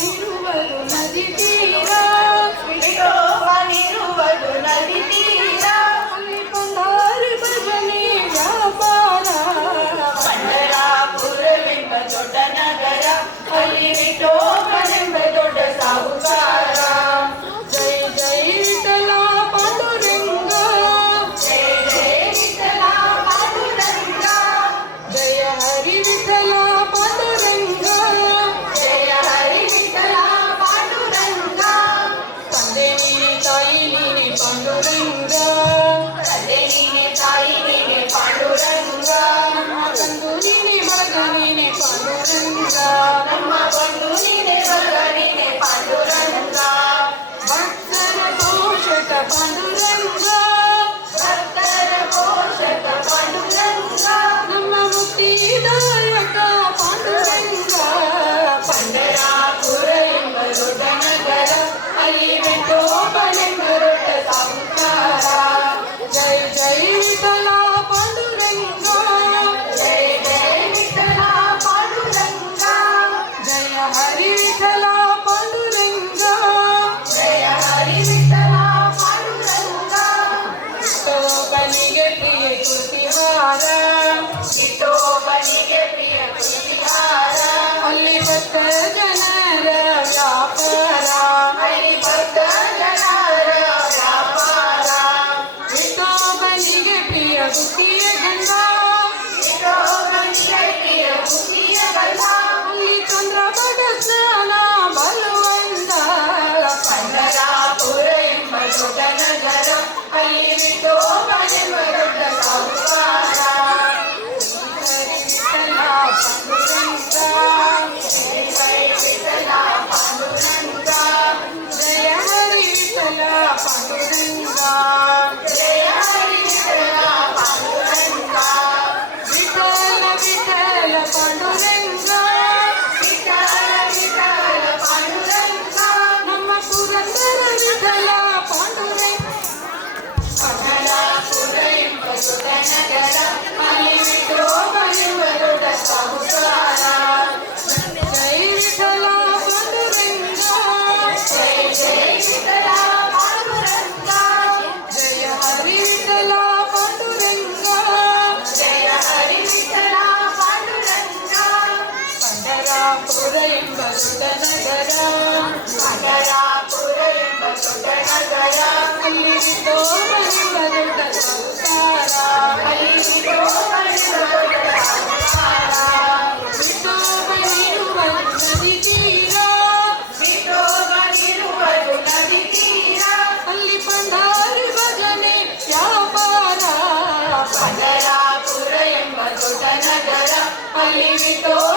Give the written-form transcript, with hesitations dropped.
ವಿಠೋಬನಿರುವರು ನದಿ ತೀರ ವಿಠೋಬನಿರುವರು ನದಿ ತೀರ ಅಲ್ಲಿ ಪಂಡಾರಿ ಭಜನೆ ವ್ಯಾಪಾರ ಪಂಡರಾಪುರವೆಂಬ ದೊಡ್ಡ ನಗರ ಅಲ್ಲಿ ವಿಠೋಬನೆಂಬ ದೊಡ್ಡ ಸಾಹುಕಾರ ಜೈ ಜೈ ವಿಠಲ ಪಾಂಡುರಂಗ ಜಯ ಜಯ ವಿಠಲ ಪಾಂಡುರಂಗ ಜಯ ಹರಿ ವಿಠಲ ಪಾಂಡುರಂಗ ಜಯ ಹರಿ ವಿಠಲ ಪಾಂಡುರಂಗ ತಂದೆ ನೀನೆ ತಾಯಿ ನೀನೆ ಪಾಂಡುರಂಗ ತಂದೆ ನೀನೆ ತಾಯಿ ನೀನೆ ಪಾಂಡುರಂಗ ನಮ್ಮ ಬಂಧು ನೀನೆ ಬಳಗ ನೀನೆ ಪಾಂಡುರಂಗ ನಮ್ಮ ಬಂಧು ನೀನೆ ವರ್ಗ ನೀನೆ ಪಾಂಡುರಂಗ ಭಕ್ತರ ಪೋಷಕ ಪಾಂಡುರಂಗ ಭಕ್ತರ ಪೋಷಕ ಪಾಂಡುರಂಗ ನಮ್ಮ ಮುಕ್ತಿದಾಯಕ ಪಾಂಡುರಂಗ ಪಂಡರಾಪುರ ಎಂಬ ದೊಡ್ಡ ನಗರ ಅಲ್ಲಿ ವಿಠೋಬನೆಂಬ ದೊಡ್ಡ ಸಾಹುಕಾರ ಜೈ ಜೈ ವಿಠಲ ಪಾಂಡುರಂಗ ಜಯ ಜಯ ವಿಠಲ ಪಾಂಡುರಂಗ ಜಯ ಹರಿ ವಿಠಲ ಪಾಂಡುರಂಗ ಜಯ ಹರಿ ವಿಠಲ ಪಾಂಡುರಂಗ ವಿಠೋಬನಿಗೆ ಪ್ರಿಯ ಕೃತಿಹಾರ ವಿಠೋಬನಿಗೆ ಪ್ರಿಯ ಕೃತಿಹಾರ ಅಲ್ಲಿ ಭಕ್ತ ಜನರ ವ್ಯಾಪಾರ ಅಲ್ಲಿ ಭಕ್ತ ಜನರ ವ್ಯಾಪಾರ ವಿಠೋಬನಿಗೆ ಪ್ರಿಯ ಗುತ್ತಿಯ ಗಂಧ ವಿಠೋಬನಿಗೆ ಪ್ರಿಯ ಬುದ್ಧಿಯ ಗಂಧ ಅಲ್ಲಿ ಚಂದ್ರಪಟ ಸ್ನಾನ ಬಲವಂತ ಪಂಡರಾಪುರ ಎಂಬ ದೊಡ್ಡ ನಗರ ಅಲ್ಲಿ ವಿಠೋಬನೆಂಬ ದೊಡ್ಡ ಸಾಹುಕಾರ ಹರಿ ವಿಠಲ ಪಾಂಡುರಂಗ ಜಯ ಜಯ ವಿಠಲ ಪಾಂಡುರಂಗ ಜಯ ಹರಿ ವಿಠಲ ಪಾಂಡುರಂಗ ಜಯ ಹರಿ ವಿಠಲ ಪಾಂಡುರಂಗ ವಿಠಲ ವಿಠಲ ಪಾಂಡುರಂಗ ವಿಠಲ ವಿಠಲ ಪಾಂಡುರಂಗ ನಮ್ಮ ಪುರಂದರ ವಿಠಲ ಪಾಂಡುರಂಗ ಪಂಡರಾಪುರ ಎಂಬ ದೊಡ್ಡ ನಗರ ಅಲ್ಲಿ ವಿಠೋಬನೆಂಬ ದೊಡ್ಡ ಸಾಹುಕಾರ ಜೈ ವಿಠಲ ಪಾಂಡುರಂಗ ಜಯ ಜಯ ವಿಠಲ ಪಾಂಡುರಂಗ ಜಯ ಹರಿ ವಿಠಲ ಪಾಂಡುರಂಗ ಜಯ ಹರಿ ವಿಠಲ ಪಾಂಡುರಂಗ ಪಂಡರಾಪುರ ಎಂಬ ದೊಡ್ಡ ನಗರ ಪಂಡರಾಪುರ ಎಂಬ ದೊಡ್ಡ ನಗರ ಅಲ್ಲಿ ವಿಠೋಬನೆಂಬ ದೊಡ್ಡ ಸಂಸಾರ ಅಲ್ಲಿ ವಿಠೋಬನೆಂಬ ದೊಡ್ಡ ಸಾಹುಕಾರ ವಿಠೋಬನಿರುವ ನದಿ ತೀರ ವಿಠೋಬನಿರುವರು ನದಿ ತೀರ ಅಲ್ಲಿ ಪಂಡಾರಿ ಭಜನೆ ವ್ಯಾಪಾರ ಪಂಡರಾಪುರ ಎಂಬ ದೊಡ್ಡ ನಗರ ಅಲ್ಲಿ ವಿಠೋಬ